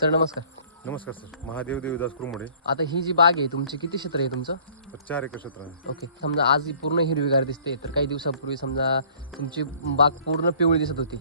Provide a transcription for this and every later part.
Sir नमस्कार. नमस्कार sir. Mahadev Devdas कुरमुडे. आता ही जी बाग आहे तुमची किती क्षेत्र आहे तुमचं? तर चार एकर क्षेत्र आहे. ओके. समजा आज ही पूर्ण हिरवीगार दिसते तर काही दिवसापूर्वी समजा तुमची बाग पूर्ण पिवळी दिसत होती.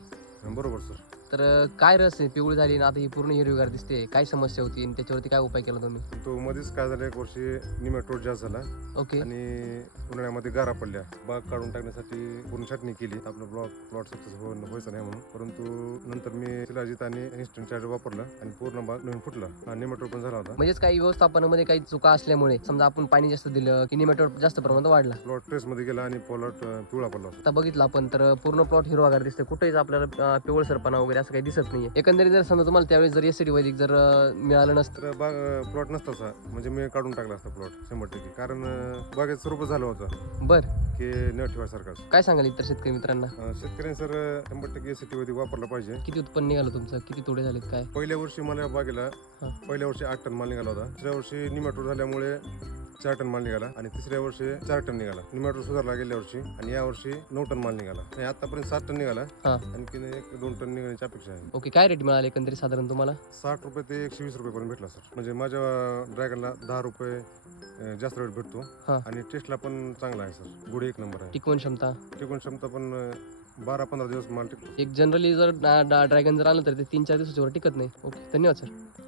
बरोबर सर. तर काय रस आहे? पिवळी झाली आणि आता ही पूर्ण हिरवीगार दिसते. काय समस्या होती आणि त्याच्यावरती काय उपाय केला तुम्ही? तो मध्येच काय झालं एक वर्षी निमेटोड जास्त झाला. ओके. आणि उन्हाळ्यामध्ये गारा पडल्या. बाग काढून टाकण्यासाठी पूर्ण छाटणी केली. आपलं प्लॉट प्लॉट सक्सेस व्हायचं नाही म्हणून. परंतु नंतर मी शिलाजीत आणि इन्स्टंट चार्ज वापरलं आणि पूर्ण बाग नवीन फुटला. निमेटोड पण झाला होता. म्हणजेच काही व्यवस्थापनामध्ये काही चुका असल्यामुळे समजा आपण पाणी जास्त दिलं की निमेटोड जास्त प्रमाणात वाढला? प्लॉट ट्रेस मध्ये गेला आणि प्लॉट पिवळा पडला होता. आता बघितलं आपण तर पूर्ण प्लॉट हिरवागार दिसते. कुठेच आपल्याला अं, पिवळसरपणा वगैरे असं काही दिसत नाहीये. एकंदरीत जर समजा तुम्हाला त्यावेळेस जर एसिडी वैदिक जर अं, मिळालं नसतं. तर बाग प्लॉट नसताचा म्हणजे मी काढून टाकला असता प्लॉट शंभर टक्के. कारण अं, बागेत स्वरूप झालं होतं. बर. की न काय सांगाल इतर शेतकरी मित्रांना? अं, शेतकऱ्यांनी सर शंभर टक्के एसीटी वापरला पाहिजे. किती उत्पन्न निघालं तुमचं? किती तोडे झालेत? काय? पहिल्या वर्षी मला बागेला. पहिल्या वर्षी आठ टन माल निघाला होता. दुसऱ्या वर्षी निमॅटोर झाल्यामुळे चार टन माल निघाला आणि तिसऱ्या वर्षी चार टन निघाला. निमॅटोर सुधारला गेल्या वर्षी आणि या वर्षी नऊ टन माल निघाला. आणि आतापर्यंत सात टन निघाला. हा. आणखी एक दोन टन निघण्याची अपेक्षा आहे. ओके काय रेट मिळाले एकंदरीत साधारण तुम्हाला? साठ रुपये ते एकशे वीस रुपये पर्यंत भेटला सर. म्हणजे माझ्या ड्रॅगनला दहा रुपये अं, जास्त रेट भेटतो. हा. आणि टेस्टला पण चांगला आहे सर. गुढी एक नंबर आहे. टिकवून क्षमता? टिकून क्षमता पण अं, बारा पंधरा दिवस माल टिकतो. एक जनरली जर ड्रॅगन जर आलं तर ते तीन चार दिवसाच्या वर टिकत नाही. ओके धन्यवाद सर.